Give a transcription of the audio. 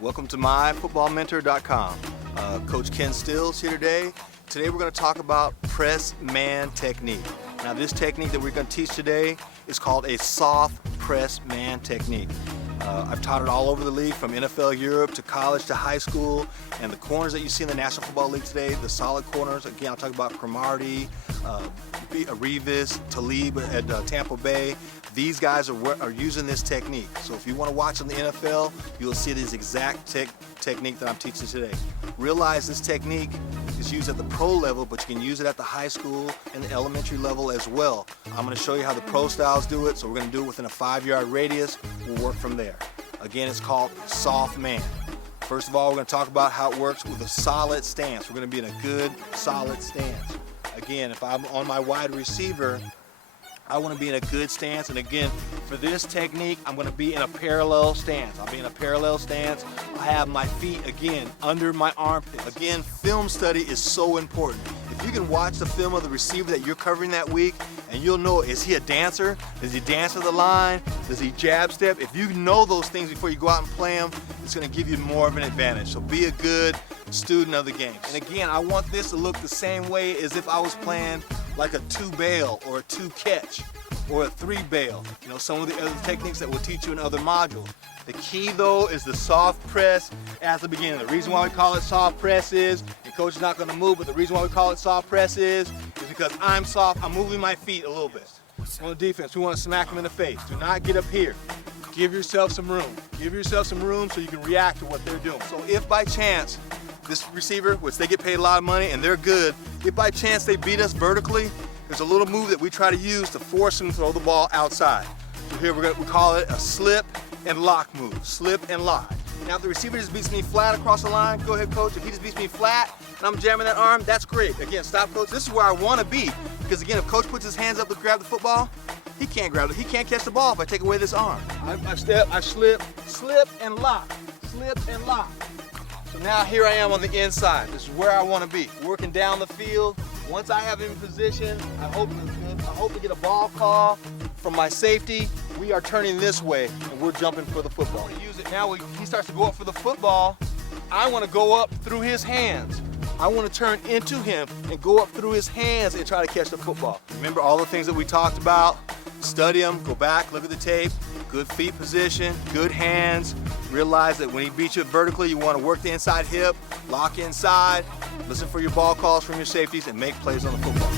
Welcome to myfootballmentor.com. Coach Ken Stills here today. Today we're going to talk about press man technique. Now this technique that we're going to teach today is called a soft press man technique. I've taught it all over the league, from NFL Europe to college to high school, and the corners that you see in the National Football League today, the solid corners, again I'll talk about Cromartie, Revis, Talib at Tampa Bay. These guys are using this technique. So if you want to watch in the NFL, you'll see this exact technique that I'm teaching today. Realize this technique is used at the pro level, but you can use it at the high school and the elementary level as well. I'm going to show you how the pro styles do it, so we're going to do it within a 5-yard radius. We'll work from there. Again, it's called soft man. First of all, we're going to talk about how it works with a solid stance. We're going to be in a good, solid stance. Again, if I'm on my wide receiver, I want to be in a good stance, and again, for this technique, I'm going to be in a parallel stance. I'll be in a parallel stance. I have my feet, again, under my armpit. Again, film study is so important. If you can watch the film of the receiver that you're covering that week, and you'll know, is he a dancer? Does he dance to the line? Does he jab step? If you know those things before you go out and play them, it's going to give you more of an advantage. So be a good student of the game. And again, I want this to look the same way as if I was playing like a 2-bail or a 2-catch or a 3-bail. You know, some of the other techniques that we'll teach you in other modules. The key though is the soft press at the beginning. The reason why we call it soft press is, and coach is not going to move, but the reason why we call it soft press is because I'm soft, I'm moving my feet a little bit. On the defense, we want to smack them in the face. Do not get up here. Give yourself some room. Give yourself some room so you can react to what they're doing. So if by chance this receiver, which they get paid a lot of money and they're good, if by chance they beat us vertically, there's a little move that we try to use to force them to throw the ball outside. So here we call it a slip and lock move. Slip and lock. Now if the receiver just beats me flat across the line, go ahead coach. If he just beats me flat and I'm jamming that arm, that's great. Again, stop coach. This is where I want to be, because again, if coach puts his hands up to grab the football, he can't grab it. He can't catch the ball if I take away this arm. I step, I slip and lock. Slip and lock. So now here I am on the inside. This is where I want to be, working down the field. Once I have him in position, I hope to get a ball call from my safety. We are turning this way and we're jumping for the football. Use it now. He starts to go up for the football. I want to go up through his hands. I want to turn into him and go up through his hands and try to catch the football. Remember all the things that we talked about? Study them, go back, look at the tape. Good feet position, good hands. Realize that when he beats you vertically, you want to work the inside hip, lock inside, listen for your ball calls from your safeties, and make plays on the football.